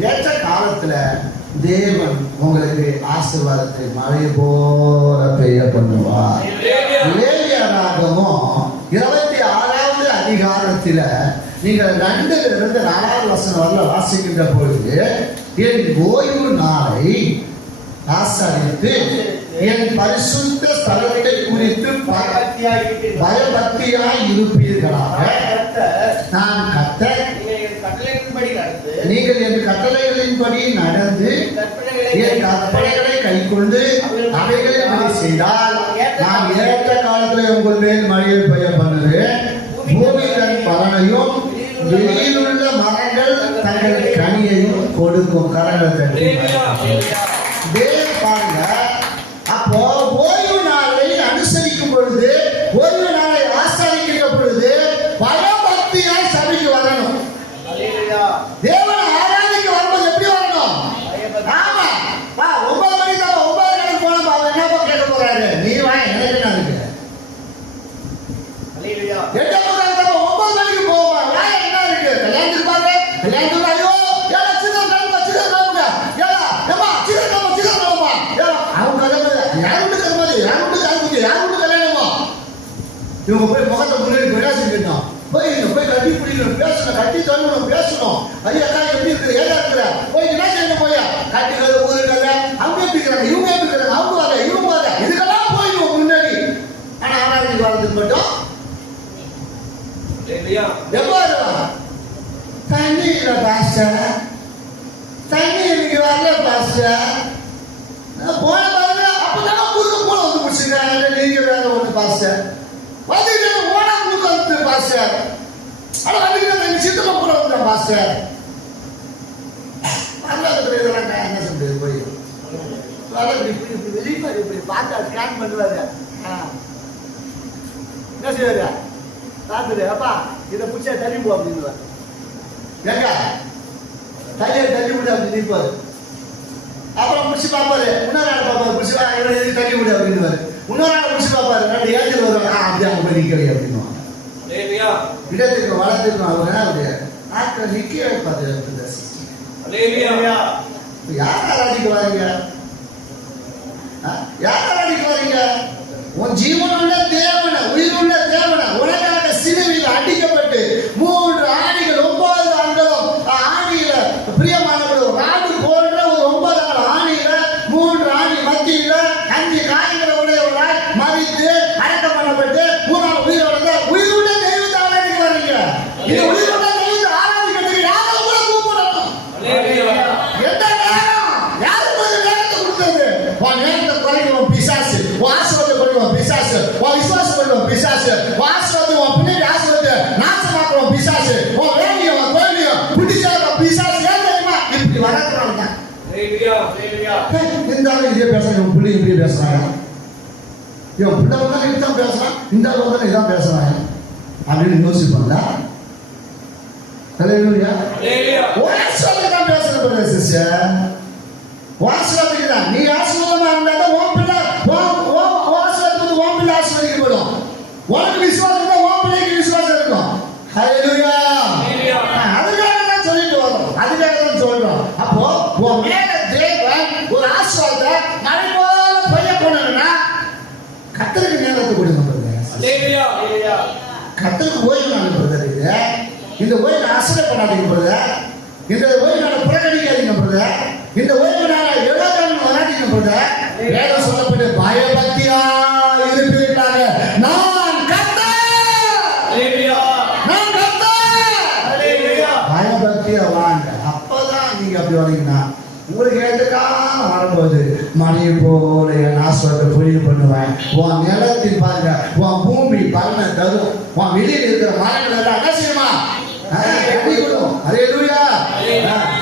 ஏற்ற காலத்துல தேவன் உங்களுக்கு ஆசீர்வாதத்தை மழை போல பெய்ய பண்ணுவார். லேவியராகமம் 26வது அதிகாரத்தில நீங்கள் 2 4 வசனம் வரல வாசிக்கின்ற பொழுது, என் ஓய்வு நாளை ஆசரித்து என் பரிசுத்த ஸ்தலத்தை குறித்து பயபக்தியாய் இருப்பீர்களாக. நான் கர்த்தர், நீங்கள் என் கட்டளைகளின்படி நடந்து என் கற்பனைகளை கைக்கொண்டு அவைகளை செய்தால் நான் ஏற்ற காலத்தில் உங்கள் மேல் மழையை பெய்ய பண்ணுவேன். பூமி தன் பலனையும் வெளியிலுள்ள மரங்கள் தங்கள் கனியையும் கொடுக்கும். கரங்களை பாருங்க. அப்போ ஓய்வு நாளை அனுசரிக்கும் பொழுது, ஓய்வு நாளை ஆசரிக்கின்ற பொழுது பயபக்தியாய் சபைக்கு வரணும். தேவனை ஆராதிக்க வரும்போது எப்படி வரணும்? ஆமா, 9 மணிக்கு 9 மணிக்கு போனோம். அவர் என்னப்பா கேட்க போறாரு? நீ வா, எனக்கு என்ன இருக்கு? 8 மணிக்கு போவா, என்ன இருக்கு? கல்யாணத்துக்கு பாருங்க, கல்யாணத்துக்கு ஐயோ ஏடா சிதம் கிளம்பா, சிதம் கிளம்புங்க, ஏடா ஏமா சிதம் கிளம்பா, ஏடா அவங்க கல்யாணம் யாருக்கு கல்யாணம், யாருக்கு கல்யாணமா? இவங்க போய் முகத்தை முன்னாடி பேசிக்கணும், போய் கட்டி பிடிக்கணும், பேசணும், கட்டி தள்ளணும், பேசணும். ஐயா எப்படி இருக்குது, ஏதா இருக்கிற போய் என்ன செய்யணும்? போய் கட்டிக்கிறது, ஊருக்கத அவங்க எப்படி இருக்கிறாங்க, இவங்க எப்படி இருக்கிறாங்க, அவங்க வர இவங்க வர இதுக்கெல்லாம் போயிடுவோம் முன்னாடி. ஆனா ஆராய்ச்சி வரதுக்கு மட்டும் தண்ணி இல்லை பாஸ்டர், தண்ணி இன்னைக்கு வரல பாஸ்டர். போன பாருங்க, அப்பதான் குறுக்க போல வந்து முடிச்சுக்கிறாங்க. நீங்க வேற ஒண்ணு பாஸ்டர் வந்துட்டு ஓனா குறுக்க வந்து பாஸ்டர், ஆனா வந்துட்டு சித்தமா கூட வந்துட்டேன் பாஸ்டர். இதெல்லாம் என்ன சொல்றது? போய் வெளிப்பாடு இப்படி பார்த்தா ஸ்கேன் பண்ணுவாரு. என்ன செய்வாரு? பார்த்துட்டு அப்பா இதை பிடிச்சா தள்ளி போ அப்படின்னு எங்க தையை தள்ளி விடு அப்படின்னு நிற்பாரு. அப்புறம் முடிச்சு பார்ப்பாரு, இன்னொரு ஆள் பார்ப்பாரு, முடிச்சு தள்ளி விடு அப்படின்னு. இன்னொரு ஆள் முடிச்சு பார்ப்பாரு, 2 ஏஜல் வருவாங்க, அப்படி அவங்க போய் நிற்கிறீ அப்படின்னு. இடத்துக்கு வளர்த்துக்கணும். அவங்க அப்படி ஆட்கள் நிற்க வைப்பாரு. யார் ஆராதிக்க வரீங்க? யார் ஆராதிக்க வரீங்க? உன் ஜீவனுள்ள தேவனை, உயிருள்ள தேவனை, உனக்காக சிலுவையில் அடிக்கப்பட்டு 3 ஆணிகள் 9 அங்குலம் ஆணியில பிரியமானவர்கள் ராடு போன்ற ஒரு 9 ஆணியில 3 ஆணி மத்தியில 5 காயங்களை உடையவராய் மறித்து அடக்கம் பண்ணப்பட்டு 3ஆம் உயிருள்ள தெய்வத்தை ஆராதிக்க வரீங்க. இது உயிருள்ள தெய்வத்தை ஆராதிக்கிறதுக்கு யாரை கூட கூப்பிடணும்? எந்த நேரம்? யாருக்கு நேரத்தை கொடுத்தது? உன் நேரத்தை குறைக்கணும் பிசாசு, ஆசீர்வாதத்தை குறைக்கணும் பிசாசு, உன் விசுவாசம் பண்ணுவோம் பிசாசு, ஆசீர்வாதம் உன் பின்னாடி ஆசீர்வாதத்தை நாசமாக்குவோம் பிசாசு, உன் வேலையை உன் தோல்வியை பிடிச்சாத பிசாசு. ஏன் தெரியுமா? இப்படி வரக்கூடாது தான். இருந்தாலும் இதே பேசுறாங்க, இவன் பிள்ளை இப்படி பேசுறாங்க, இவன் பிள்ளை வந்தாலும் இப்படிதான் பேசுறான், இந்த ஆள் வந்தாலும் இதான் பேசுறாங்க அப்படின்னு யோசிப்பாங்க. தான் பேசுற சிஸ்டர், வாசலத்துக்கு தான். நீ ஆசீர்வாதமா இருந்தாலும் உன் பிள்ளை வாசலத்துக்கு உன் பிள்ளை ஆசீர்வதிக்கப்படும். உனக்கு விசுவாசம் தான் உன் பிள்ளைக்கு விசுவாசம் இருக்கும். ஹல்லேலூயா. அதுக்காக தான் சொல்லிட்டு வரோம், அதுக்காக தான் சொல்றோம். அப்போ உன் மேல தேவன் ஒரு ஆசீர்வாதத்தை மழை போல பெய்ய பண்ணணும்னா கர்த்தருக்கு நேரத்தை கொடுங்க. கர்த்தருக்கு ஓய்வு நாள் பிரதர். இந்த ஓய்வு அசலை பண்ணாதீங்க பிரதர், இந்த ஓய்வு நாளை புறக்கணிக்காதீங்க பிரதர், இந்த ஓய்வு நாளை எவ்வளவு வராதீங்க பிரதர். வேதம் சொல்லப்பட்டு பயபக்தியா இருப்பீர்களாக. நான் கர்த்தர், நான் கர்த்தர். பயபக்தியா வாங்க. அப்பதான் நீங்க அப்படி வரீங்கன்னா உங்களுக்கு எதுக்காக வரும்போது மணி போல என் ஆஸ்வத்தை பொழிவு பண்ணுவேன். உன் நிலத்தில் பாருங்க, உன் பூமி பலனை தரும். உன் வெளியில் இருக்கிற மரங்கள் எல்லாம் என்ன செய்யுமா?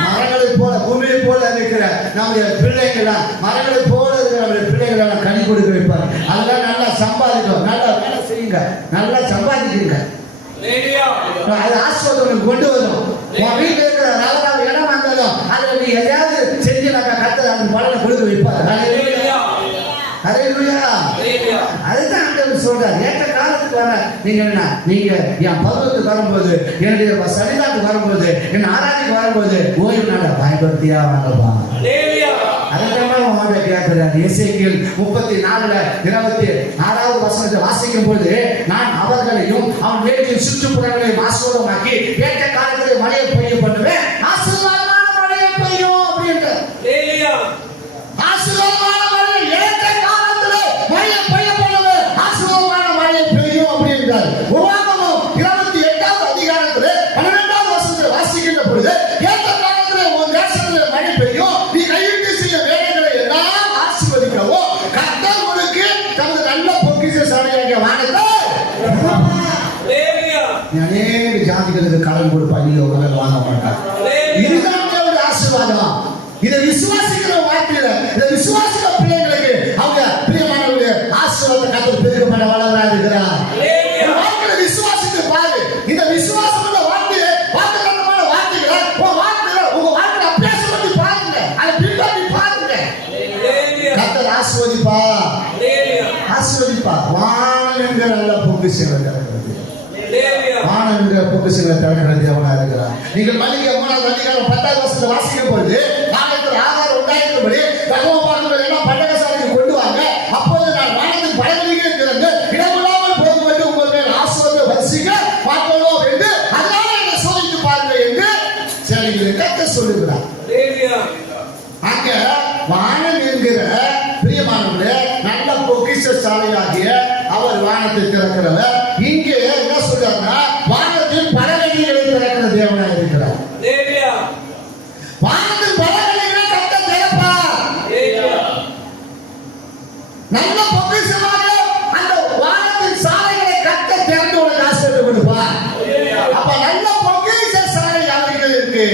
மரங்களை போல பூமியை போல இருக்கிற நம்முடைய பிள்ளைகள், மரங்களை போல இருக்கிற நம்முடைய பிள்ளைகளை கனி கொடுக்க வைப்பார். அதெல்லாம் நல்லா சம்பாதிக்கும், நல்லா வேலை செய்யுங்க, நல்லா சம்பாதிக்குங்க. அது ஆஸ்வதம் கொண்டு வரும். உன் வீட்டில் இருக்கிற நகராக இடம் வந்தாலும் அதுல நீ எதையாவது செஞ்சு கர்த்தர் அந்த பலனை கொடுக்க வைப்பார். ஹல்லேலூயா. அதுதான் ஆண்டவர் சொல்றார். ஏற்ற காலத்துக்கு சொல்றாங்க, நீங்க என்ன, நீங்க என் பருவத்துக்கு வரும்போது, என்னுடைய சனிதாக்கு வரும்போது, என் ஆராய்ச்சிக்கு வரும்போது ஓய்வு நாளை பயன்படுத்தியா வாங்கப்பா. அதனால கேட்கிறார். எசேக்கியேல் 34:26 வசனத்தை வாசிக்கும் போது, நான் அவர்களையும் அவன் வீட்டின் சுற்றுப்புறங்களையும் ஆசீர்வாதமாக்கி ஏற்ற காலத்திலே மழையை பெய்ய பண்ணுவேன், ஆசீர்வாதமான மழையை பெய்யும் அப்படின்ற ஆசீர்வாதமான மழை ஏற்ற காலத்திலே மழையை பெய்ய பண்ணுவேன், ஆசீர்வாதமான மழையை பெய்யும் அப்படின்றார். உபாகமம் 28வது அதிகாரத்திலே 12வது வசனத்தை வாசிக்கின்ற பொழுது, ஏற்ற காலத்திலே உன் தேசத்திலே மழை பெய்யும், நீ கையிட்டு செய்ய வேலைகளை எல்லாம் ஆசீர்வதிக்கவோ கர்த்தர் உனக்கு தமது நல்ல பொக்கிஷ சாலையாகிய வானத்தை அநேக ஜாதிகளுக்கு கடன் கொடுப்பா, நீங்க உடனே வாங்க மாட்டாங்க. இதுதான் தேவனுடைய ஆசீர்வாதம். இதை விசுவாசிக்கிற வார்த்தையில, இதை விசுவாசிக்கிற பிள்ளைகளுக்கு அவங்க பிரியமானவருடைய ஆசீர்வாதத்தை கர்த்தர் பெருகப்பட வளரா இருக்கிறார். வார்த்தையை விசுவாசித்து பாரு. இந்த விசுவாசம் உள்ள வார்த்தையை, வாக்குத்தத்தமான வார்த்தைகளை உங்க வாழ்க்கையில அபியாசம் பண்ணி பாருங்க, அதை பின்பற்றி பாருங்க. கர்த்தர் ஆசீர்வதிப்பா, ஆசீர்வதிப்பா. வானம் என்கிற நல்ல பொக்கிஷங்களை திறக்கிறது, வானம் என்கிற பொக்கிஷங்களை திறக்கிற தேவனா இருக்கிறார். நீங்கள் மல்லிகை 3வது அதிகாரம் 10வது வசனத்தை வாசிக்கும் பொழுது, நாளைக்கு ஆகாரம் உண்டாயிருக்கும்படி தகவல் எல்லாம் பண்டகசாலைக்கு கொண்டு வாங்க, அப்போது நான் வானத்தின் பலவீனங்களை திறந்து இடமில்லாமல் போகும் என்று உங்கள் மேல் ஆசீர்வாதத்தை வரிசிக்க பார்ப்போம் என்று, அதனால என்னை சோதித்து பாருங்க என்று சரிங்களை கத்த சொல்லுகிறார். அங்க வானம் என்கிற பிரியமானவர்களே நல்ல பொக்கிஷ சாலையாகிய அவர் வானத்தை திறக்கிறவர். இங்கே என்ன சொல்றாருன்னா, வானத்தின் பலவீனங்களை திறக்கிற தேவனா இருக்கிறார். வானத்தின் பலவீனங்களை கத்த திறப்பார். நல்ல பொக்கிஷமாக அந்த வானத்தின் சாலைகளை கத்த திறந்து உனக்கு ஆசீர்வாதம் கொடுப்பார். அப்ப நல்ல பொக்கிஷ சாலை அவர்கள் இருக்கு.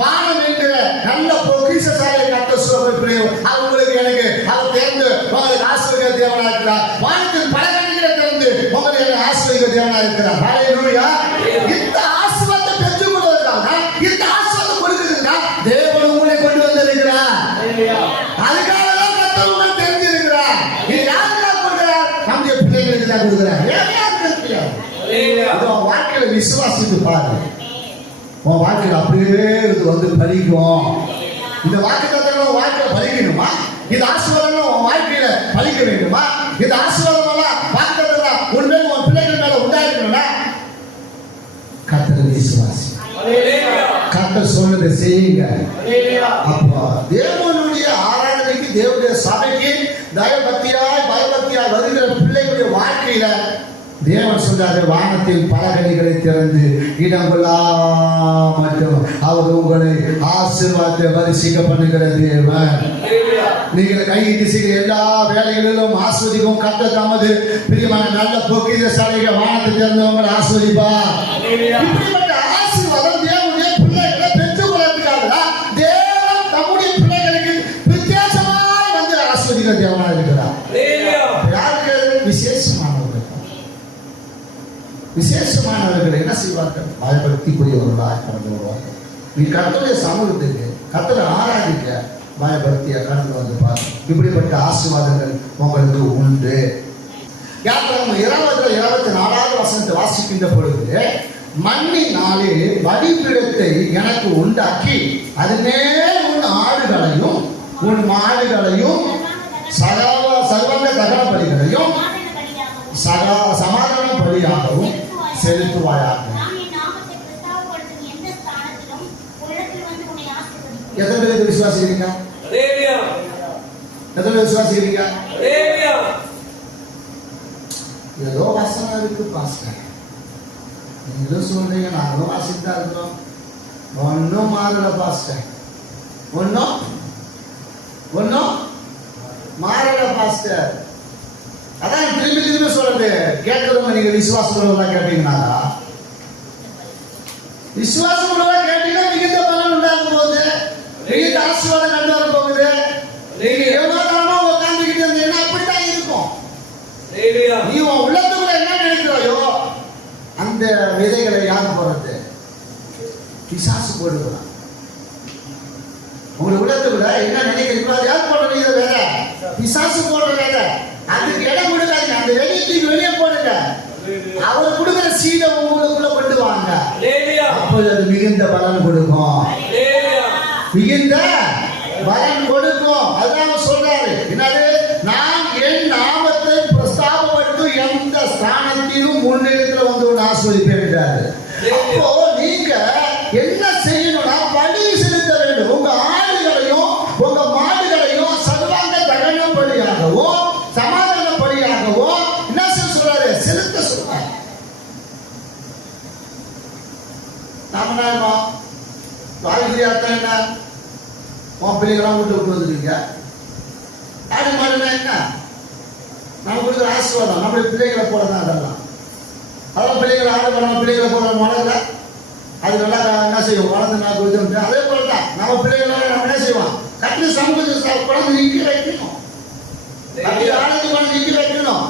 வானம் என்கிற நல்ல பொக்கிஷ சாலை கத்த சொல்லுவது அவங்களுக்கு எனக்கு அவர் தேர்ந்து உங்களுக்கு ஆசீர்வாத தேவனா இருக்கிறார். வானத்தின் பலவீனங்களை திறந்து உங்களுக்கு ஆசீர்வாத தேவனா இருக்கிறார். ஹல்லேலூயா. இந்த ஆசீர்வாதத்தை பெற்றுக் கொள்வதற்காக, இந்த ஆசீர்வாதம் கொடுக்கிறதுக்காக தேவன் உங்களை கொண்டு வந்திருக்கிறார். அதுக்காக தான் கர்த்தர் உங்களை தெரிஞ்சிருக்கிறார். இது யாருக்காக கொடுக்கிறார்? நம்முடைய பிள்ளைகளுக்கு தான் கொடுக்கிறார். உன் வாழ்க்கையில விசுவாசித்து பாரு, உன் வாழ்க்கையில் அப்படியே இது வந்து பலிக்கும். இந்த வாக்குத்தத்தம் உன் வாழ்க்கையில பலிக்கணுமா? இந்த ஆசீர்வாதம் உன் வாழ்க்கையில பலிக்க வேண்டுமா? இந்த ஆசீர்வாதம் வாக்குத்தத்தம் உன்மேல் உன் பிள்ளைகள் மேல உண்டாயிருக்கணும்னா கர்த்தரை விசுவாசி, கர்த்தர் சொன்னதை செய்யுங்க. அப்பா தேவனுடைய ஆராதனைக்கு, தேவனுடைய சபைக்கு பயபக்தியாய் வருகிற பிள்ளைகளுடைய வாழ்க்கையில தேவன் சொல்றாரு, வானத்தில் பலகணிகளை திறந்து இடம் மட்டும் அவர் உங்களை ஆசீர்வாதத்தை வரிசிக்க பண்ணுகிற தேவன். நீங்கள் கையிட்டு செய்கிற எல்லா வேலைகளிலும் ஆஸ்வதிக்கும் கர்த்தர் தமது பிரியமான நல்ல பொக்கிஷ சாலைகள் வானத்தை திறந்து உங்களை ஆஸ்வதிப்பார். இப்படிப்பட்ட ஆசீர்வாதம் தேவனுடைய பிள்ளைகளை பெற்றுக் கொள்வதற்காக தேவன் தம்முடைய பிள்ளைகளுக்கு வித்தியாசமாய் வந்து ஆஸ்வதிக்கிற தேவனா இருக்கிறார். யாருக்கு? விசேஷமானவர்கள் என்ன செய்வார்கள்? பயபக்திக்குரியவர்களாக கடந்து வருவார்கள். நீ கர்த்தருடைய சமூகத்துக்கு, கர்த்தரை ஆராதிக்க பயபக்தியா கடந்து வந்து பாரு. இப்படிப்பட்ட ஆசீர்வாதங்கள் உங்களுக்கு உண்டு. யாத்திராகமம் 20:24 வசனத்தை வாசிக்கின்ற பொழுது, மண்ணினாலே பலிபீடத்தை எனக்கு உண்டாக்கி அதனேல் உன் ஆடுகளையும் உன் மாடுகளையும் சர்வாங்க தகன பலிகளையும் சமாதான பலியாகவும் செலுத்துவாயாக. எத்தனை பேர் விசுவாசிக்கிறீங்க? எத்தனை பேர் விசுவாசிக்கிறீங்க? ஏதோ வசனம் இருக்கு பாஸ்டர், நீங்களும் சொல்றீங்க, நாங்களும் வாசித்தா இருக்கிறோம், ஒன்னும் மாறல பாஸ்டர், ஒன்னும் மாறல பாஸ்டர். அதான் திரும்பி சொல்றது. கேட்கிறவங்க நீங்க விசுவாசம் உள்ளவங்களா கேட்டீங்கன்னா, விசுவாசம் உள்ளவங்களா கேட்டீங்கன்னா மிகுந்த பலன் உண்டாகும் போது, மிகுந்த ஆசீர்வாதம் கண்டு வர போகுது. நீங்க எவ்வளவு காலமா உட்கார்ந்துக்கிட்டு இருந்தீங்கன்னா அப்படித்தான் இருக்கும். நீ உன் உள்ளத்துக்குள்ள என்ன நினைக்கிறாயோ அந்த விதைகளை யார் போறது? பிசாசு போடுகிறான். உங்க உள்ளத்துக்குள்ள என்ன நினைக்கிறீங்களோ அது யார் போடுறது? இதை வேற பிசாசு போடுற வேற. அதுக்கு இடம் கொடுக்காதீங்க. அந்த வெளியே போடுங்க. அவர் கொடுக்கிற சீடை உங்களுக்குள்ள கொண்டு வாங்க. அப்போது அது மிகுந்த பலன் கொடுக்கும். மிகுந்த பலன் கொடுக்கும். அதுதான் சொல்றாரு. என்னது? நான் என் நாமத்தை பிரஸ்தாபப்படுத்தும் எந்த ஸ்தானத்திலும் முன்னிடத்துல வந்து ஒன்று ஆஸ்வதிப்பேன். அப்போ நீங்க என்ன செய்யணும்னா பலி செலுத்த வேண்டும். உங்க ஆடுகளையும் உங்க மாடுகளையும் சர்வாங்க தகன பலியாகவோ சமாதான பலியாகவோ என்ன சொல்றாரு? செலுத்த சொல்றாரு. நாம என்ன வாழ்க்கை அர்த்தம் என்ன? உன் பிள்ளைகளாம் விட்டு விட்டு வந்துருக்கீங்க. ஆடு மாடுனா என்ன? நமக்கு கொடுக்குற ஆசீர்வாதம். நம்மளுடைய பிள்ளைகளை போல தான் அதெல்லாம். அதெல்லாம் பிள்ளைகளை ஆடு பண்ண பிள்ளைகளை போல வளர்ல அது நல்லா என்ன செய்வோம்? வளர்ந்து நான் கொடுத்து அதே போல தான் நம்ம பிள்ளைகளை நம்ம என்ன செய்வோம்? கட்டு சமூகத்தில் குழந்தை நிற்க வைக்கணும். அப்படி ஆளுக்கு குழந்தை நிற்க வைக்கணும்.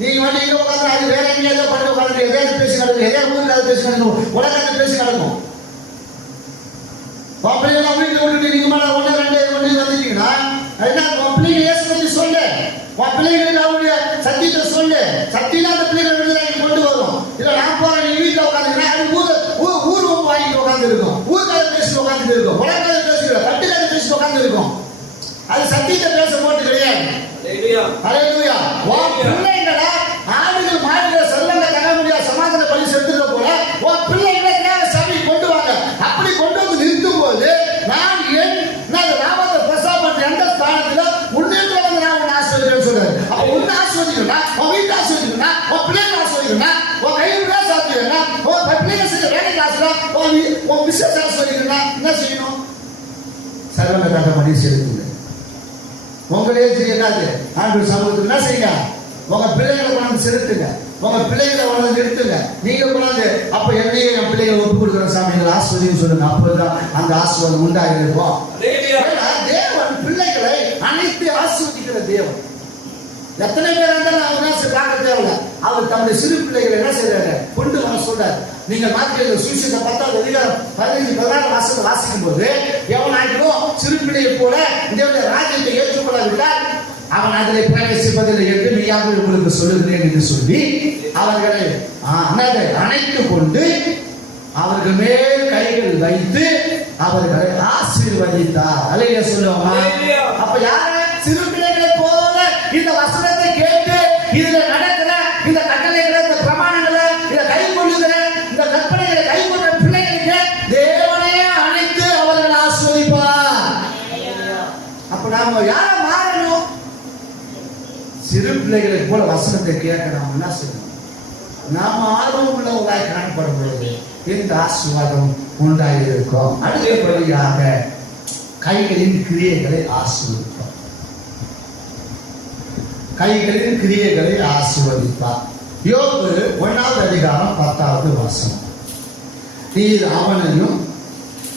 நீங்க வந்து இங்க உட்காந்து அது வேற எங்கேயாவது பண்ணி உட்காந்து எதையாவது பேசி நடக்கும். எதையாவது ஊருக்கு அது பேசி நடக்கும். உலகத்தை பேசி நடக்கும். பிள்ளைங்க வீட்டில் விட்டுட்டு நீங்க மேல ஒன்று ரெண்டு வந்துட்டீங்கன்னா என்ன? பிள்ளைங்க இயேசு பத்தி சொல்லு. பிள்ளைங்களுக்கு அவருடைய சத்தியத்தை சொல்லு. சத்தியம் அந்த பிள்ளைகளை விடுதலை கொண்டு வரும். இல்ல நான் போறேன் நீ வீட்டில் உட்காந்துங்கன்னா அது ஊர் வாங்கிட்டு உட்காந்து இருக்கும். ஊர்கால பேசிட்டு உட்காந்துட்டு இருக்கும். உலகால பேசுகிற கட்டுக்கால பேசிட்டு உட்காந்து இருக்கும். அது சத்தியத்தை பேச போட்டு கிடையாது. பிள்ளைங்களை ஆடுகள் மாடுகளை செல்லங்க தக முடியாது சமாதான பள்ளி செலுத்துற போல பிள்ளைங்களை சபை கொண்டு வாங்க. அப்படி கொண்டு வந்து நிறுத்தும் போது நான் என் நாமத்தை பிரசாபம் எந்த ஸ்தானத்துல முன்னேற்ற வந்து நான் உன்னை ஆஸ்வதிக்கிறேன்னு சொல்றாரு. அப்ப உன்னை ஆஸ்வதிக்கணும்னா உன் வீட்டை ஆஸ்வதிக்கணும்னா உன் பிள்ளைகளை ஆஸ்வதிக்கணும்னா உன் கையில் வேலை சாப்பிட்டுக்கணும்னா உன் பிள்ளைங்க செஞ்ச வேலைக்கு ஆஸ்வதிக்கணும் உன் பிசினஸ் ஆஸ்வதிக்கணும்னா என்ன செய்யணும்? சர்வங்க தக பள்ளி செலுத்துங்க. உங்களே செய்யாது ஆண்டு சமூகத்துக்கு என்ன செய்யுங்க? உங்க பிள்ளைகளை கொண்டாந்து செலுத்துங்க. உங்க பிள்ளைகளை கொண்டாந்து நிறுத்துங்க. நீங்க கொண்டாந்து அப்ப என்னையே என் பிள்ளைகளை ஒப்பு கொடுக்குற சாமிகளை ஆஸ்வதின்னு சொல்லுங்க. அப்பதான் அந்த ஆஸ்வாதம் உண்டாயிருக்கும். தேவன் பிள்ளைகளை அனைத்து ஆஸ்வதிக்கிற தேவன். எத்தனை பேர் இருந்தாலும் அவங்க பார்க்க தேவையில்ல. அவர் தம்முடைய சிறு பிள்ளைகளை என்ன செய்யறாரு? கொண்டு வர சொல்றாரு. நீங்க மாத்திரைகள் சுவிசேஷம் 10வது அதிகாரம் 15-16 வாசத்தை வாசிக்கும் போது எவனாகிலும் சிறு பிள்ளையை போல தேவனுடைய ராஜ்யத்தை ஏற்றுக்கொள்ளாவிட்டால் அவன் அதிலே பிரவேசிப்பதில்லை என்று நீயாக உங்களுக்கு சொல்லுகிறேன் என்று சொல்லி அவர்களை அணைத்துக் கொண்டு அவர்கள் மேல் கைகள் வைத்து அவர்களை ஆசீர்வதித்தார். அல்லேலூயா சொல்லுவோமா? அப்ப யார? சிறு பிள்ளைகளை போல இந்த வசனத்தை கேட்டு இதுல நடக்கிற இந்த கட்டளைகளை இந்த பிரமாணங்களை இதை கை கொள்ளுகிற இந்த கற்பனைகளை கை கொள்ற பிள்ளைகளுக்கு தேவனே அழைத்து அவர்கள் ஆஸ்வதிப்பார். அப்ப நாம யார மாறணும்? சிறு பிள்ளைகளை போல வசனத்தை கேட்க நாம் என்ன செய்யணும்? நாம ஆர்வம் உள்ளவர்களாய் காணப்படும் பொழுது இந்த ஆசீர்வாதம் உண்டாயிருக்கும். அடுத்தபடியாக கைகளின் கிரியைகளை ஆசீர்வதிப்பார். கைகளின் கிரியைகளை ஆசீர்வதிப்பார். யோபு 1வது அதிகாரம் 10வது வசனம். நீர் அவனையும்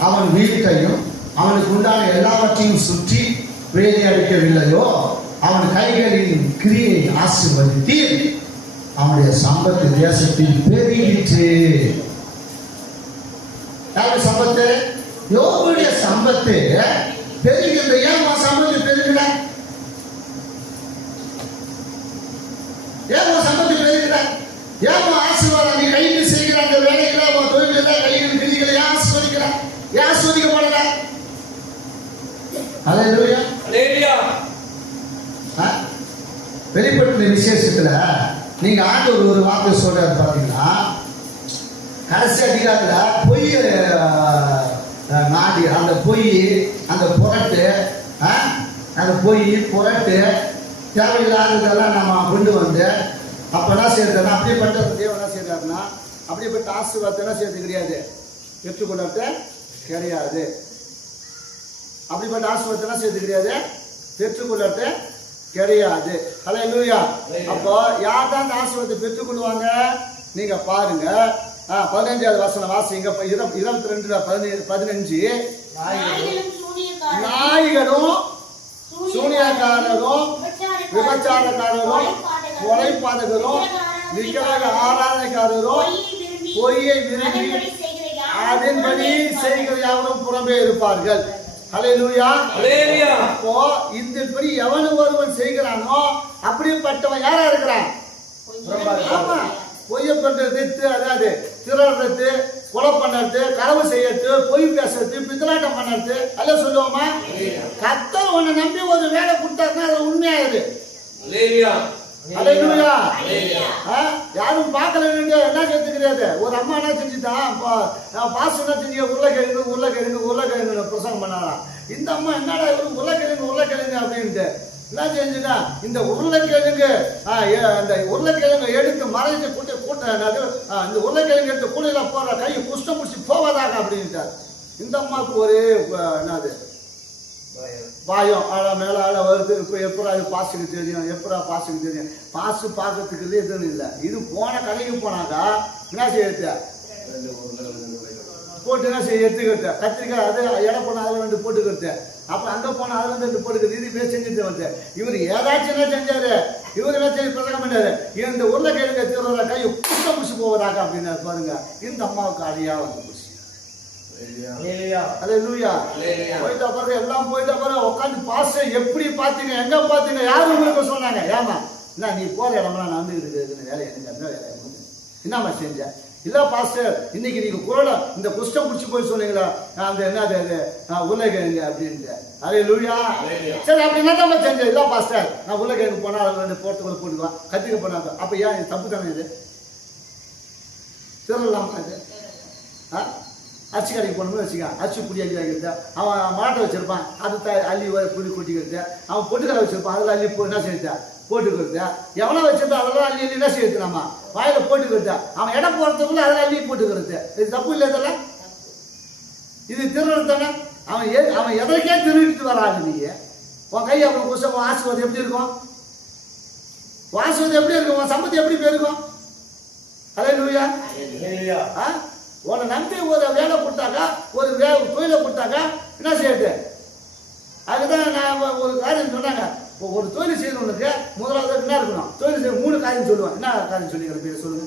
அவன் வீட்டையும் அவனுக்கு உண்டான எல்லாவற்றையும் சுற்றி வேலை அடிக்கவில்லையோ? அவன் கைகளின் கிரியை ஆசீர்வதித்தீர். அவனுடைய சம்பத்து தேசத்தில் பெருகிற்று. யாருடைய சம்பத்து? யோபுடைய சம்பத்து பெருகின்ற. ஏன் சம்பத்து பெருகிற? ஏன் சம்பத்து பெருகிற? ஏன் ஆசீர்வாதம்? நீ கையில் செய்கிற அந்த வேலைகளை தொழில்களை கையில் கிரிகளை ஆசீர்வதிக்கிற. ஏன் ஆசீர்வதிக்கப்படல? அல்லேலூயா அல்லேலூயா. வெளிப்படுத்தின விசேஷத்துல நீங்க ஆண்டவர் ஒரு வார்த்தை சொல்றாரு பாத்தீங்கன்னா, கடைசி அதிகாரத்துல பொய் நாடி அந்த பொய் அந்த புரட்டு அந்த பொய் புரட்டு தேவையில்லாததெல்லாம் நம்ம கொண்டு வந்து அப்ப என்ன செய்யறதுன்னா அப்படிப்பட்ட தேவன் என்ன செய்யறாருன்னா அப்படிப்பட்ட ஆசீர்வாதத்தை என்ன செய்யறது கிடையாது, பெற்றுக்கொள்ளட்டு கிடையாது. அப்படிப்பட்ட ஆசீர்வாதத்தை என்ன செய்யறது கிடையாது, பெற்றுக்கொள்ளட்டு கிடையாது. அல்லேலூயா. அப்போ யார் தான் ஆசீர்வாதத்தை பெற்றுக்கொள்வாங்க? நீங்க பாருங்க 15வது வசனம் வாசிங்க. 22-15 நாய்களும் சூனியக்காரரும் விபச்சாரக்காரரும் கொலைபாதகரும் விக்கிரக ஆராதனைக்காரரும் பொய்யை விரும்பி அதன்படி செய்கிற யாவரும் புறம்பே இருப்பார்கள். அல்லேலூயா அல்லேலூயா. அப்போ இந்தபடி எவன் ஒருவன் செய்கிறானோ அப்படிப்பட்டவன் யாரா இருக்கிறான்? ஆமா, பொய்ய பண்றது, அதாவது திருடுறது, கொலை பண்ணுறது, களவு செய்யறது, பொய் பேசுறது, பித்தலாட்டம் பண்ணுறது எல்லாம் சொல்லுவோமா? கர்த்தர் உன்னை நம்பி ஒரு வேலை கொடுத்தாருன்னா அது உண்மையாகுது. யாரும் பார்க்கல என்ன செஞ்சுக்கிறாரு? ஒரு அம்மா என்ன செஞ்சுட்டான், பாசு என்ன செஞ்சு உருளைக்கிழங்கு பிரசங்கம் பண்ணாராம். இந்த அம்மா என்னடா இவரு உருளைக்கிழங்கு அப்படின்ட்டு என்ன செஞ்சுட்டா, இந்த உருளைக்கிழங்கு எடுத்து மறைஞ்சு இந்த உருளைக்கிழங்கு எடுத்து கூடையில போற கை குஷ்டம் பிடிச்சி போவதாக அப்படின்ட்டார். இந்த அம்மாவுக்கு ஒரே என்னது பாயம், மேல வருது. இப்போ எப்படா இது பாசுக்கு தெரியும், பாசு பார்க்கறதுக்கு எதுவும் இல்லை. இது போன கடைக்கு போனாக்கா என்ன செய்ய போட்டு என்ன செய்ய எடுத்துக்கிறது, கத்திரிக்காய் அது எடை போனால் அதில் 2 போட்டுக்கிறது, அப்புறம் அங்கே போனால் அதில் 2 போட்டுக்கிறது. இது பேர் செஞ்சுட்டு வந்து இவர் ஏதாச்சும் என்ன செஞ்சாரு, இவர் என்ன செஞ்சு பிரசங்கம் பண்ணாரு, இந்த உருளைக்கிழங்கு திருடுற கை குஷ்டம் பிடிச்சி போவதாக அப்படின்னா பாருங்க. இந்த அம்மாவுக்கு அழியா வந்து போச்சு. போயிட்டா பாருங்க, எல்லாம் போயிட்டா பாருங்க. உட்காந்து பாச எப்படி பாத்தீங்க, எங்க பாத்தீங்க, யாரும் உங்களுக்கு சொன்னாங்க? ஏமா என்ன நீ போற இடம்லாம் நான் வந்துக்கிட்டு வேலை எனக்கு அந்த வேலை என்னம்மா செஞ்ச? இல்ல பாஸ்டர், இன்னைக்கு நீங்க குரலை இந்த குஷ்டம் பிடிச்சி போய் சொன்னீங்களா, அந்த என்னது உருளைக்கிழங்கு அப்படின்ட்டு. அல்லேலூயா. சரி அப்படி என்ன செஞ்சேன்? இல்ல பாஸ்டர், நான் உருளைக்கிழங்கு போனா அதில் 2 போட்டுக்குள்ள போட்டுக்கலாம், கத்திரிக்க போனாங்க. அப்ப ஏன் இது தப்பு தானே? இது திருடலாமா? இது அரிசி கடைக்கு போனோம்னு வச்சுக்க, அரிசி புடி அள்ளி வைக்கிறது, அவன் மாட்டை வச்சிருப்பான், அது அள்ளி புடி கொட்டிக்கிறது, அவன் பொட்டுக்கடை வச்சிருப்பான், அதில் அள்ளி என்ன செய்யுது போட்டுக்கிறது, எவனோ வச்சிருந்தா அதெல்லாம் அள்ளி என்ன செய்யுது, நம்ம வாயில போட்டுக்கிறது, அவன் இடம் போறதுக்குள்ள அதில் அள்ளி போட்டுக்கிறது. இது தப்பு இல்லை இதெல்லாம்? இது திருடுறது தானே? அவன் எதற்கே திருடிட்டு வராது. நீங்க உன் கை அப்புறம் புதுசாக வாசுவது எப்படி இருக்கும்? வாசுவது எப்படி இருக்கும்? உன் சம்பத்தி எப்படி போயிருக்கும்? அல்லேலூயா. உன்னை நம்பி ஒரு வேலை கொடுத்தாக்கா, ஒரு தொழிலை கொடுத்தாக்கா என்ன செய்யுது? அதுதான் நான் ஒரு காரியம் சொன்னாங்க. ஒரு தொழில் செய்யறவனுக்கு முதலாவது என்ன இருக்கணும்? தொழில் செய்ய 3 காரியம் சொல்லுவேன். என்ன காரியம் சொல்லிக்கிற சொல்லுங்க.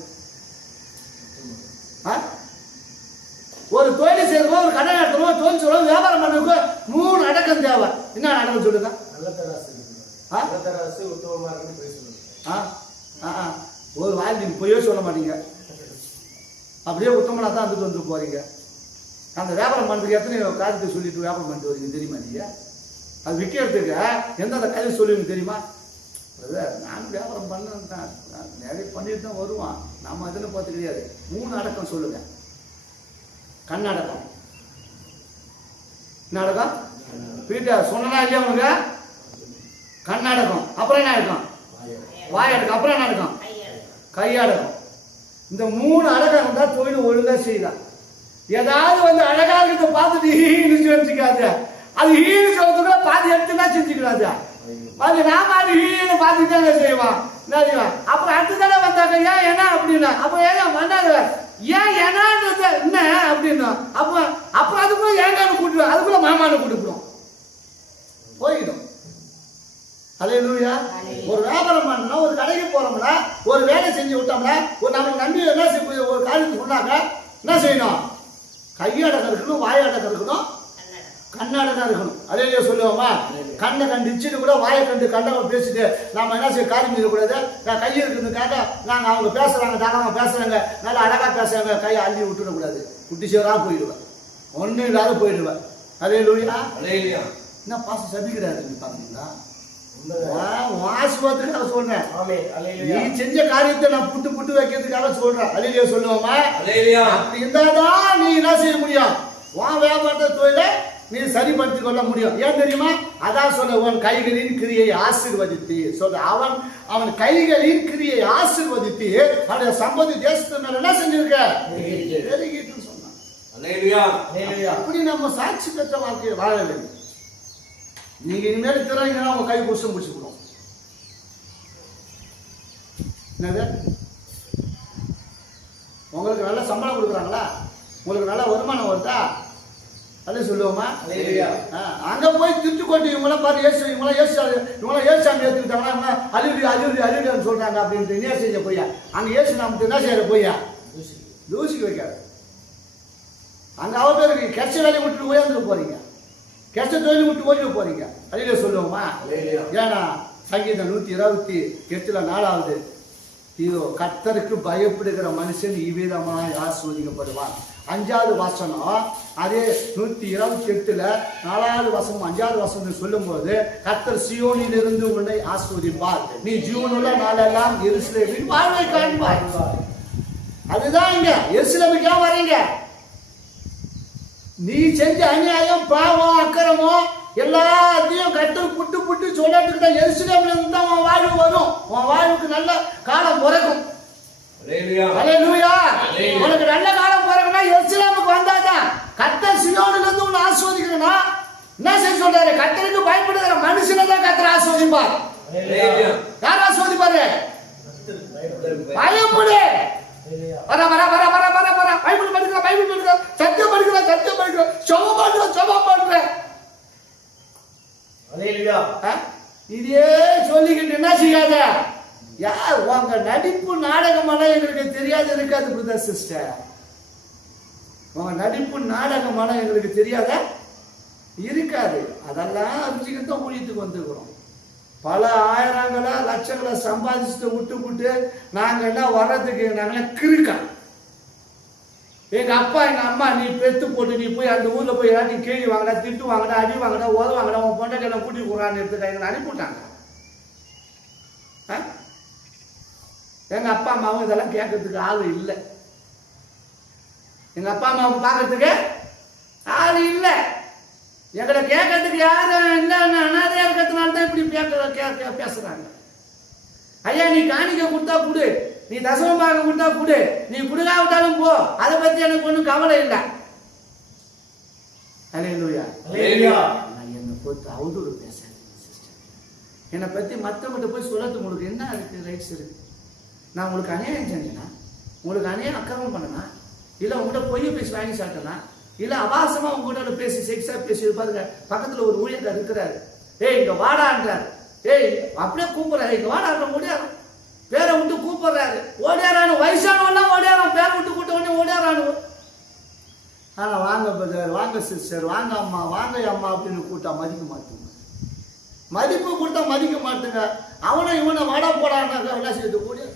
ஒரு தொழில் செய்யறவோ, ஒரு கடை நடத்தவோ, தொழில் சொல்லுவோம், வியாபாரம் பண்ணுறதுக்கு 3 அடக்கம் தேவை. என்ன அடக்கம் சொல்லுங்க? ஒரு வாய் நீங்க பொய்யோ சொல்ல மாட்டீங்க, அப்படியே உத்தமனா தான் வந்துட்டு போறீங்க. அந்த வியாபாரம் பண்ணுறதுக்கு எத்தனை காரியத்தை சொல்லிட்டு வியாபாரம் பண்ணிட்டு வரீங்க தெரியுமா? நீங்க அது விற்கிறதுக்கு எந்தெந்த காரியம் சொல்லுவீங்க தெரியுமா? நான் வியாபாரம் பண்ணேன், நிறைய பண்ணிட்டு தான் வருவான், நம்ம அதில் பார்த்து கிடையாது. 3 அடக்கம் சொல்லுங்க. கண்ணடக்கம், என்ன அடக்கம்? வீட்டை சொன்னா இல்லையா உனக்கு? கண்ணடக்கம். அப்புறம் என்ன அடக்கம்? வாயடக்கம். அப்புறம் என்ன அடக்கம்? கையடக்கம். இந்த 3 அழகா இருந்தா தொழில் ஒழுங்கா செய்யலாம். ஏதாவது வந்து அழகா இருக்கிறத பார்த்துட்டு ஹீனு செஞ்சுக்காது. அது ஹீனு சொல்றதுக்குள்ள பாதி எடுத்துனா செஞ்சுக்கிறாது. அது நாம அது ஹீனு பார்த்துட்டு தான் செய்வான். அப்புறம் அடுத்த தடவை வந்தாங்க ஏன் என்ன அப்படின்னா, அப்ப ஏன் வந்தாங்க ஏன் என்னன்றது என்ன அப்படின்னா, அப்புறம் அதுக்குள்ள ஏங்கானு கூட்டுவோம், அதுக்குள்ள மாமானு கூட்டுக்கிறோம், போயிடும். அல்லேலூயா. ஒரு வியாபாரம் பண்ணோம்னா, ஒரு கடைக்கு போறோம்னா, ஒரு வேலை செஞ்சு விட்டோம்னா, ஒரு நமக்கு நம்பி என்ன செய்ய ஒரு காரியத்தை சொன்னாங்க என்ன செய்யணும்? கையடக்கம் இருக்கணும், வாயடக்கம் இருக்கணும், கண்ணடக்கம் இருக்கணும். அல்லேலூயா சொல்லுவோமா? கண்ணை கண்டிச்சுட்டு கூட வாயை கண்டு கண்டவங்க பேசிட்டு நாம என்ன செய்ய காரியம் செய்யக்கூடாது. கை இருக்கிறதுக்காக நாங்கள் அவங்க பேசுறாங்க, தாராளமாக பேசுறாங்க, நல்லா அழகா பேசுறாங்க, கையை அள்ளி விட்டுடக்கூடாது. குட்டி சேவராக போயிடுவேன், ஒன்றும் இல்லாத போயிடுவேன். அல்லேலூயா. என்ன பாசம் சபிக்கிறாரு பாத்தீங்களா? வாசுவத்துக்காக சொல்றேன். நீ செஞ்ச காரியத்தை நான் புட்டு வைக்கிறதுக்காக சொல்றேன். அல்லேலூயா சொல்லுவோமா? அப்படி இருந்தாதான் நீ என்ன செய்ய முடியும்? உன் வியாபாரத்தை தொழில நீ சரிப்படுத்திக் கொள்ள முடியும். ஏன் தெரியுமா? அதான் சொல்ல, உன் கைகளின் கிரியை ஆசீர்வதித்து சொல்ற, அவன் கைகளின் கிரியை ஆசீர்வதித்து அவனுடைய சம்பதி தேசத்து மேல என்ன செஞ்சிருக்க? அப்படி நம்ம சாட்சி பெற்ற வாழ்க்கையை வாழ வேண்டும். நீங்க இனிமேல் திறனீங்கன்னா உங்க கை புஷம் பிடிச்சிக்கணும். என்னது? உங்களுக்கு நல்ல சம்பளம் கொடுக்குறாங்களா? உங்களுக்கு நல்ல வருமானம் வருதா? அதே சொல்லுவோமா? அங்க போய் திட்டு கொண்டு இவங்களாம் பாரு இவங்களாம் ஏசாமி ஏற்றுக்கிட்டாங்கன்னா அழிவுன்னு சொல்றாங்க அப்படின்ட்டு என்ன செஞ்ச போய்யா? அங்க ஏசு நமக்கு என்ன செய்யற போய்யா? தூசிக்கு வைக்காது. அங்க அவருக்கு கெச்ச வேலையை விட்டு உயர்ந்து போறீங்க, கெச்ச தொழில் விட்டு ஓய்வு போறீங்க. அல்லேலூயா சொல்லுவோமா? ஏன்னா சங்கீதம் 128 4 இதோ கர்த்தருக்கு பயப்படுகிற மனுஷன் இவ்விதமாய் ஆசீர்வதிக்கப்படுவான். 5வது வசனம் அதே 128 4வது வசனம் 5வது வசனம் சொல்லும் போது கர்த்தர் சீயோனில் இருந்து உன்னை ஆசீர்வதிப்பார், நீ ஜீவனுள்ள நாளெல்லாம் எருசலேமில் வாழ்வை காண்பாய். அதுதான் இங்க எருசலேமுக்கு ஏன் வரீங்க? நீ செஞ்ச அநியாயம் பாவம் அக்கிரமம் எல்லாத்தையும் கர்த்தர் புட்டு புட்டு சொல்லிட்டு எருசலேம்ல இருந்து தான் உன் வாழ்வு வரும். உன் வாழ்வுக்கு நல்ல காலம் பிறக்கும். உனக்கு நல்ல காலம் பிறகுனா எருசலேமுக்கு வந்தாதான். கர்த்தர் சீயோனில் இருந்து உன்னை ஆசீர்வதிக்கணும்னா என்ன செய்ய சொல்றாரு? கர்த்தருக்கு பயப்படுகிற மனுஷனை தான் கர்த்தர் ஆசீர்வதிப்பார். யார் ஆசீர்வதிப்பாரு? பயப்படு. வர வர வர வர வர வர பைபிள் படிக்கிற பைபிள் படிக்கிற சத்தியம் படிக்கிற சத்தியம் படிக்கிற ஜெபம் பண்ற ஜெபம் பண்ற. ஹalleluya. இதே சொல்லிக்கிட்டு என்ன செய்யாத? யார் உங்க நடிப்பு நாடகமான எங்களுக்கு தெரியாது இருக்காது பிரதர் சிஸ்டர். உங்க நடிப்பு நாடகமான எங்களுக்கு தெரியாத இருக்காது. அதெல்லாம் அறிஞ்சுக்கிட்டு தான் ஊழியத்துக்கு வந்துக்கிறோம். பல ஆயிரங்களை லட்சங்களை சம்பாதிச்சுட்டு விட்டு நாங்க என்ன வர்றதுக்கு நாங்களாம் கிறுக்கா. எங்க அப்பா எங்க அம்மா நீ பெத்து போட்டு நீ போய் அந்த ஊர்ல போய் நீ கேள்வி வாங்கடா, திட்டு வாங்கடா, அடி வாங்கடா, உத வாங்கடா, உன் பொண்டைக்கெல்லாம் கூட்டி போறான்னு எடுத்துட்டா எங்களை அனுப்பிவிட்டாங்க. எங்க அப்பா அம்மாவும் இதெல்லாம் கேட்கறதுக்கு ஆள் இல்லை. எங்க அப்பா அம்மாவுக்கு பார்க்கறதுக்கு ஆள் இல்லை. எங்களை கேட்கறதுக்கு யாரும் இல்லை. அனாதையா இருக்கிறதுனால தான் இப்படி பேசுறாங்க. ஐயா நீ காணிக்க கொடுத்தா கொடு, நீ தசமமாக கொடுத்தா கொடு, நீ கொடுக்கா விட்டாலும் போ, அதை பத்தி எனக்கு ஒன்றும் கவலை இல்லை. ஹல்லேலூயா. என்னை பொறுத்து அவதூறு பேசாதீங்க சிஸ்டர். என்னை பத்தி மற்றவங்கிட்ட போய் சொல்லறது உங்களுக்கு என்ன இருக்கு? ரைட்ஸ் இருக்கு. நான் உங்களுக்கு அநியாயம் செஞ்சேன்னா, உங்களுக்கு அநியாயம் அக்கிரமம் பண்ணனா, இல்லை உங்கள்கிட்ட பொய்ய பேசி வாங்கி சாப்பிட்டேன்னா, இல்லை அபாசமா உங்ககிட்ட பேசி செக்ஸா பேசி பாருங்க. பக்கத்துல ஒரு ஊழியக்காரர் இருக்கிறாரு. ஏய் இங்க வாடான்றாரு. ஏய் அப்படியே கூப்பிடுறாரு. இங்க வாடான்ற ஓடியாரம் பேரை விட்டு கூப்பிடுறாரு. ஓடியாரானு வயசானவெல்லாம் ஓடியாரம் பேரை விட்டு கூட்ட உடனே ஓடியாரானு. ஆனா வாங்க பிரதர், வாங்க சிஸ்டர், வாங்க அம்மா, வாங்க அம்மா அப்படின்னு கூட்டா மதிக்க மாட்டேங்க. மதிப்பு கொடுத்தா மதிக்க மாட்டேங்க. அவனை இவனை வாடா போடான்னு எல்லாம் சேர்த்து ஓடியா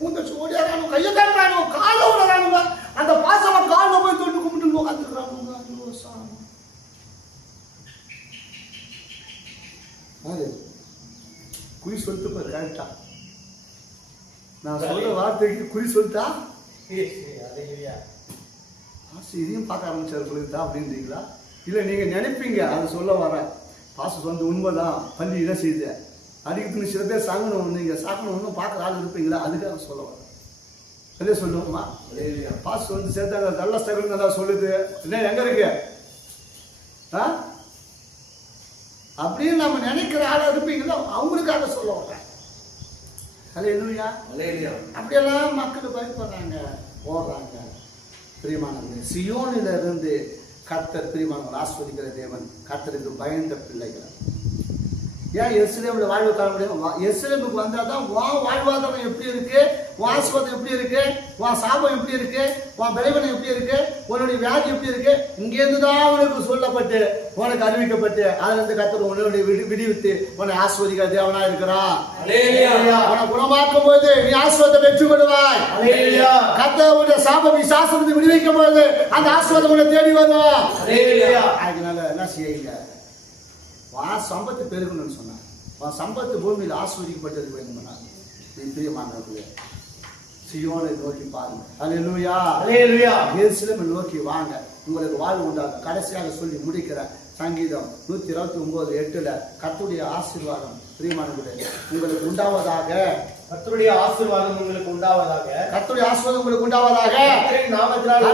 பூந்தச்சு ஓடியாரானு, கையை காட்டுறானு, காலை விடுறானுங்க. அந்த பாசமா காலில் போய் தொட்டு கும்பிட்டு உட்காந்துக்கிறானுங்க. குறி சொல்லிட்டு பாரு கரெக்டா. நான் சொல்ற வார்த்தைக்கு குறி சொல்லிட்டா இதையும் பார்க்க ஆரம்பிச்சாரு புரியுதா அப்படின்றீங்களா? இல்லை நீங்க நினைப்பீங்க அது சொல்ல வர பாசு வந்து உண்மைதான். பள்ளி என்ன செய்யுது அடிக்கிறதுக்கு சில பேர் சாங்கணும், நீங்க சாக்கணும் ஒன்றும் பார்க்குற ஆள் இருப்பீங்களா? அதுக்காக சொல்ல வர அதே சொல்லுவோமா? பாசு வந்து சேர்த்தாங்க நல்ல ஸ்டகல் நல்லா சொல்லுது. என்ன எங்க இருக்கு அப்படின்னு நம்ம நினைக்கிற ஆளா இருப்பீங்களா? அவங்களுக்காக சொல்ல வரேன். ஹல்லேலூயா. அப்படியெல்லாம் மக்கள் பயப்படுறாங்க, ஓடுறாங்க. பிரியமானவர்களே, சீயோனில இருந்து கர்த்தர் பிரியமானவர்கள் ஆசீர்வதிக்கிற தேவன். கர்த்தருக்கு பயந்த பிள்ளைகள். ஏன் எருசலேம்ல வாழ்வு காண முடியும்? எருசலேமுக்கு வந்தாதான் உன் வாழ்வாதாரம் எப்படி இருக்கு, உன் ஆசீர்வாதம் எப்படி இருக்கு, உன் சாபம் எப்படி இருக்கு, உன் பலவீனம் எப்படி இருக்கு, உன்னுடைய வியாதி எப்படி இருக்கு, இங்கிருந்து தான் உனக்கு சொல்லப்பட்டு உனக்கு அறிவிக்கப்பட்டு அதுல இருந்து கர்த்தர் உன்னுடைய விடுவித்து உன்னை ஆசீர்வதிக்கிற தேவனா இருக்கிறான். உன்னை குணமாக்கும் போது நீ ஆசீர்வாதத்தை பெற்று கொள்வாய். கர்த்தர் உன்னுடைய சாப விசாசத்தை விடுவிக்கும் போது அந்த ஆசீர்வாதம் உன்னை தேடி வரும். அதனால என்ன செய்யுங்க, உன் சம்பத்து பெருகணும்னு சொன்னார். உன் சம்பத்து பூமியில் ஆசீர்வதிக்கப்பட்டது வேண்டுமானால் நீ பிரியமானவர்களே சீயோனை நோக்கி பாருங்க. ஹல்லேலூயா. ஹல்லேலூயா. எருசலேமை நோக்கி வாங்க, உங்களுக்கு வாழ்வு உண்டாகும். கடைசியாக சொல்லி முடிக்கிற சங்கீதம் 129:8 கர்த்தருடைய ஆசீர்வாதம் பிரியமானவர்களே உங்களுக்கு உண்டாவதாக. கர்த்தருடைய ஆசீர்வாதம் உங்களுக்கு உண்டாவதாக. கர்த்தருடைய ஆசீர்வாதம் உங்களுக்கு உண்டாவதாக. கர்த்தரின் நாமத்தினாலே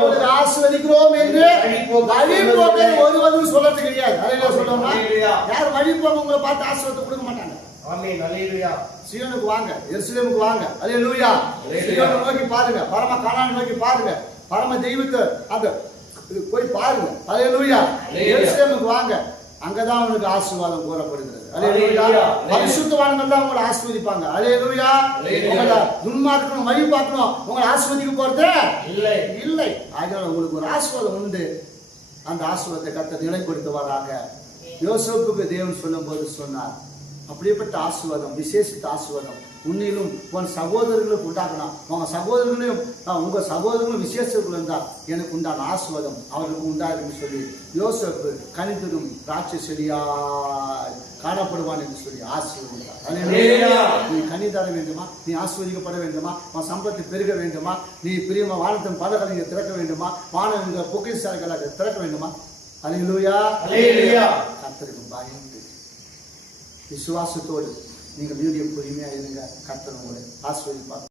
உங்களுக்கு ஆசீர்வதிக்கிறோம் என்று வழிபோக்கர் ஒருவரும் சொல்றது கிடையாது. ஹல்லேலூயா சொல்லுவாங்க. யார் வழிபோக்க உங்களை பார்த்து ஆசீர்வாதத்தை கொடுக்க மாட்டாங்க. ஆமென். ஹல்லேலூயா. சீயோனுக்கு வாங்க, எருசலேமுக்கு வாங்க. ஹல்லேலூயா. சீயோனை நோக்கி பாருங்க, பரம கானானை நோக்கி பாருங்க, பரம தெய்வத்தை அந்த போய் பாருங்க. ஹல்லேலூயா. எருசலேமுக்கு வாங்க, அங்கதான் உங்களுக்கு ஆசீர்வாதம் கூறப்படுகிறது. ஹல்லேலூயா. பரிசுத்தவான்கள் தான் உங்களை ஆசீர்வதிப்பாங்க. ஹல்லேலூயா. உங்களை துன்மார்க்கணும் வழி பார்க்கணும் உங்களை ஆசீர்வதிக்க போறது இல்லை இல்லை. அதனால உங்களுக்கு ஒரு ஆசீர்வாதம் உண்டு. அந்த ஆசீர்வாதத்தை கர்த்தர் நிலைப்படுத்துவாராக. யோசேப்புக்கு தேவன் சொல்லும் போது சொன்னார், அப்படிப்பட்ட ஆசீர்வாதம், விசேஷித்த ஆசீர்வாதம் உன்னிலும் உன் சகோதரர்களுக்கு உண்டாகலாம். உங்க சகோதரர்களும் விசேஷர்கள் இருந்தால் எனக்கு உண்டான ஆசீர்வாதம் அவர்களுக்கு உண்டாகும் சொல்லி யோசேப்பு கனிதரும் திராட்சை செடியாய் காணப்படுவான் என்று சொல்லி ஆசீர்வதித்தார். நீ கனி தர வேண்டுமா? நீ ஆசீர்வதிக்கப்பட வேண்டுமா? உன் சம்பளத்தை பெருக வேண்டுமா? நீ பிரியமா வானத்தின் பதகளை திறக்க வேண்டுமா? வான பொக்கிஷாலைகளை திறக்க வேண்டுமா? அல்லேலூயா. கர்த்தருக்கு பயந்து விசுவாசத்தோடு நீங்கள் வீடியோ பொறுமையா இருங்க. கர்த்தர் உங்களை ஆசீர்வதிப்பார்.